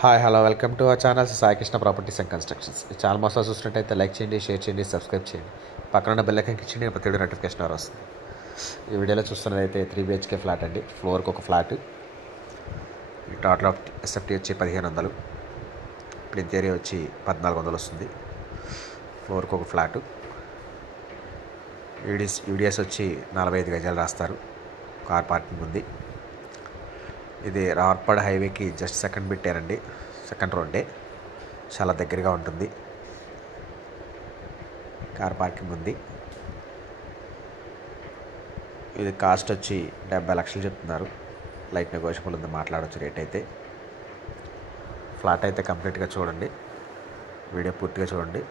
Hi hello welcome to our channel Sai Krishna properties and constructions. ఈ channel మొత్తం చూసినట్టయితే like చేయండి, షేర్ చేయండి, సబ్స్క్రైబ్ చేయండి. పక్కన ఉన్న బెల్ ఐకాన్ క్లిక్ చేయండి, ప్రతి వీడియో నోటిఫికేషన్ వస్తుంది. ఈ వీడియోలో చూస్తున్నదైతే 3 BHK ఫ్లాట్ అండి. ఫ్లోర్కి ఒక ఫ్లాట్. ఈ టోటల్ ఆఫ్ ఎస్ఎఫ్టీ వచ్చి 1500, ప్లింత్ ఏరియా వచ్చి 1400 వస్తుంది. ఫ్లోర్కి ఒక ఫ్లాటు. యూడిఎస్ వచ్చి 45 గజాలు రాస్తారు. కార్ పార్కింగ్ ఉంది. ఇది రార్పాడ్ హైవేకి జస్ట్ సెకండ్ పెట్టారండి, సెకండ్ రోడ్డే, చాలా దగ్గరగా ఉంటుంది. కార్ పార్కింగ్ ఉంది. ఇది కాస్ట్ వచ్చి 70 లక్షలు చెప్తున్నారు. లైట్ నెగోషియబుల్ ఉంది, మాట్లాడవచ్చు రేట్ అయితే. ఫ్లాట్ అయితే కంప్లీట్గా చూడండి, వీడియో పూర్తిగా చూడండి.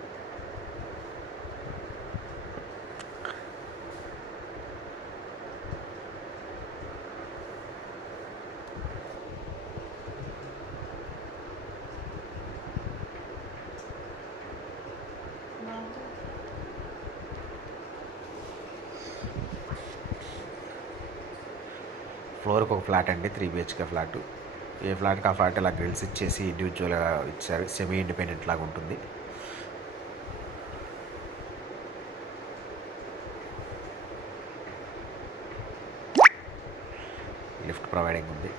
ఫ్లోర్కి ఒక ఫ్లాట్ అండి, 3 BHK ఫ్లాటు. ఏ ఫ్లాట్కి ఆ ఫ్లాట్ ఇలా గ్రిల్స్ ఇచ్చేసి ఇండివిజువల్గా ఇచ్చారు. సెమీ ఇండిపెండెంట్ లాగా ఉంటుంది. లిఫ్ట్ ప్రొవైడింగ్ ఉంది.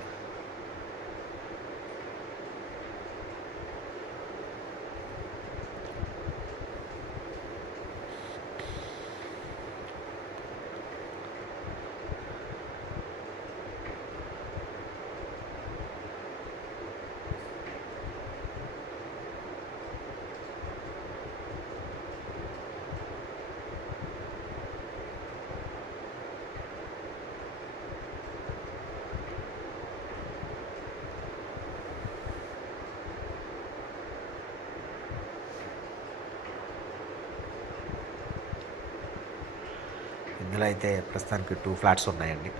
ఇందులో అయితే ప్రస్తుతానికి 2 ఫ్లాట్స్ ఉన్నాయండి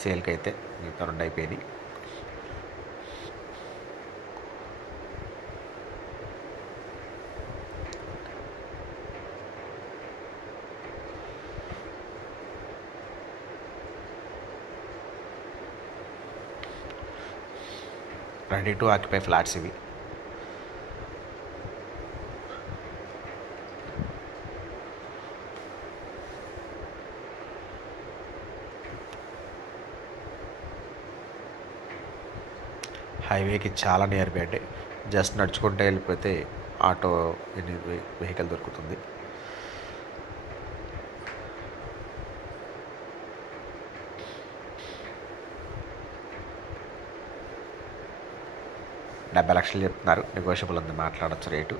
సేల్కి. అయితే మిగతా 2 అయిపోయినాయి. రెడీ టు ఆక్యుపై ఫ్లాట్స్ ఇవి. హైవేకి చాలా నియర్ బై, అంటే జస్ట్ నడుచుకుంటే వెళ్ళిపోతే ఆటో వెహికల్ దొరుకుతుంది. $70 లక్షలు చెప్తున్నారు, నెగోషియబుల్ ఉంది, మాట్లాడచ్చు రేటు.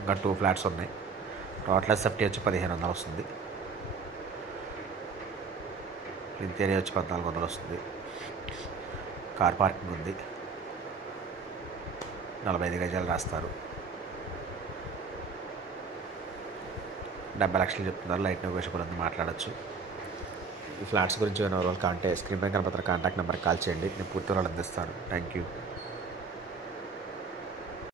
ఇంకా 2 ఫ్లాట్స్ ఉన్నాయి. టోటల్ ఎస్ఎఫ్టీ వచ్చి 1500 వస్తుంది. ప్లింత్ ఏరియా వచ్చి 1400 వస్తుంది. కార్ పార్కింగ్ ఉంది. 45 గజాలు రాస్తారు. 70 లక్షలు చెప్తున్నారు, లైట్ నెగోషియబుల్ ఉంది, మాట్లాడచ్చు. ఈ ఫ్లాట్స్ గురించి ఏమైనా వివరాలు కాంటే స్క్రీన్ పై కనపడుతున్న కాంటాక్ట్ నెంబర్కి కాల్ చేయండి, నేను పూర్తి వివరాలు అందిస్తాను. Thank you.